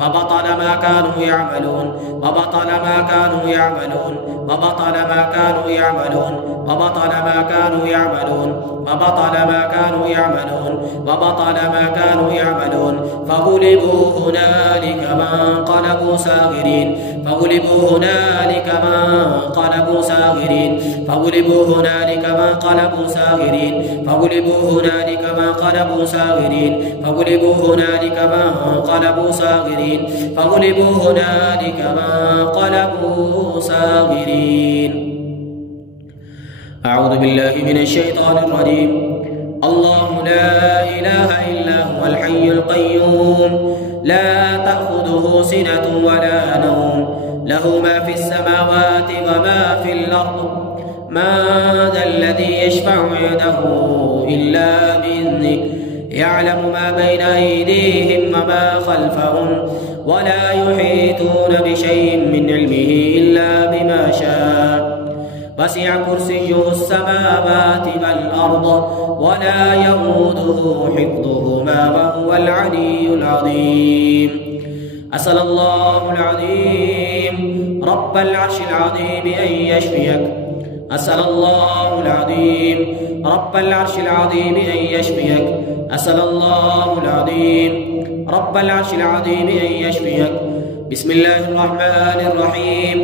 وبطل ما كانوا يعملون وبطل ما كانوا يعملون وبطل ما كانوا يعملون وبطل ما كانوا يعملون وبطل ما كانوا يعملون وبطل ما كانوا يعملون فغلبوا هنالك وانقلبوا صاغرين فغلبوا هنالك وانقلبوا صاغرين فغلبوا هنالك وانقلبوا صاغرين فغلبوا هنالك وانقلبوا صاغرين فغلبوا هنالك وانقلبوا صاغرين فغلبوا هنالك وانقلبوا صاغرين. أعوذ بالله من الشيطان الرجيم. الله لا إله إلا هو الحي القيوم لا تأخذه سنة ولا نوم له ما في السماوات وما في الأرض ما ذا الذي يشفع عنده إلا بإذنه يعلم ما بين أيديهم وما خلفهم ولا يحيطون بشيء من علمه إلا بما شاء وسع كرسيه السماوات والأرض ولا يئوده حفظهما وهو العلي العظيم. أسأل الله العظيم رب العرش العظيم أن يشفيك. أسأل الله العظيم رب العرش العظيم أن يشفيك. أسأل الله العظيم رب العرش العظيم أن يشفيك. بسم الله الرحمن الرحيم.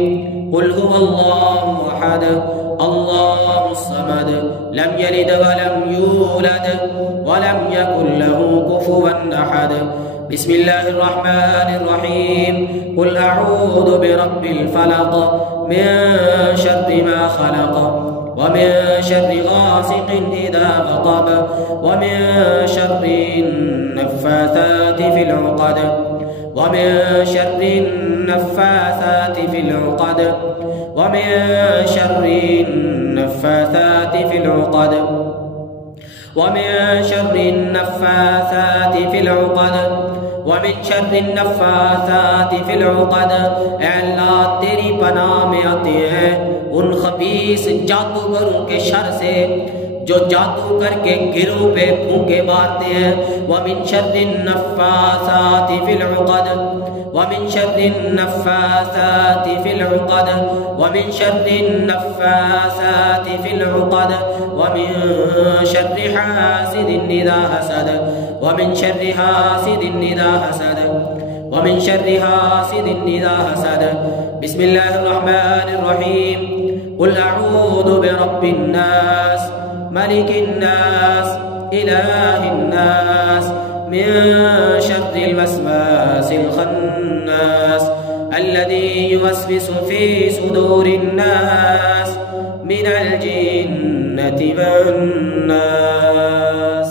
قل هو الله أحد الله الصمد لم يلد ولم يولد ولم يكن له كفوا أحد. بسم الله الرحمن الرحيم. قل أعوذ برب الفلق من شر ما خلق ومن شر غاسق إذا وقب ومن شر النفاثات في العقد ومن شر النفاثات في العقد ومن شر النفاثات في العقد ومن شر النفاثات في العقد ومن شر النفاثات في العقد. अल्लाह तेरी पनाह में आते हैं उन खबीस जादूगरों के शर से जो जादू करके गिरोह पे फूंके मारते हैं। वमिन शर्रिन नफ्फासाति फिल उक़द वमिन शर्रिन नफ्फासाति फिल उक़द वमिन शर्रिन नफ्फासाति फिल उक़द वमिन शर्रि हासिदिन इज़ा हसद वमिन शर्रि हासिदिन इज़ा हसद वमिन शर्रि हासिदिन इज़ा हसद। बिस्मिल्लाहिर रहमानिर रहीम। कुल अऊज़ु बिरब्बिन नास मलिकिन नास इलाहिन नास मिन शर्रिल वस्वासिल खन्नास अल्लज़ी युवस्विसु फ़ी सुदूरिन नास मिनल जिन्नति वन नास।